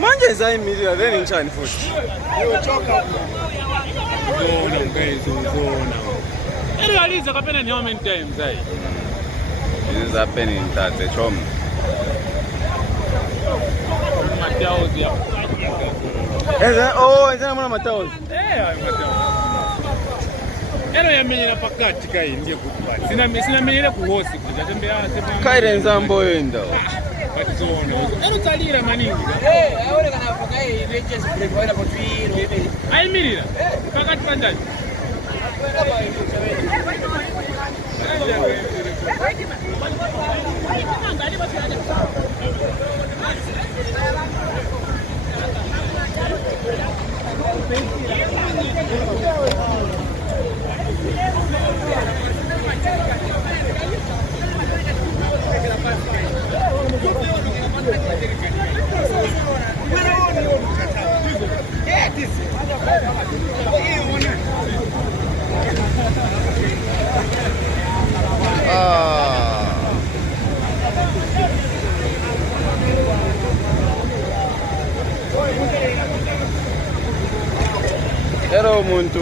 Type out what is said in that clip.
Manje zayimirira then inchani futhi. Uyochoka. Uzona guys, uzona. Realize kapena ni how many times ai? This is happening in that choma. Matauzi ya. Eza mwana matauzi. Matauzi. Ero yamenyera pakati kai ndiye kutubali. Sina menyera kuhosi kujatembea sema. Kaire nzambo yenda. Batizona. Ero talira maningi. Ahora kana pakai reaches break wala potwiro. Ai mirira. Pakati pandani. Era umuntu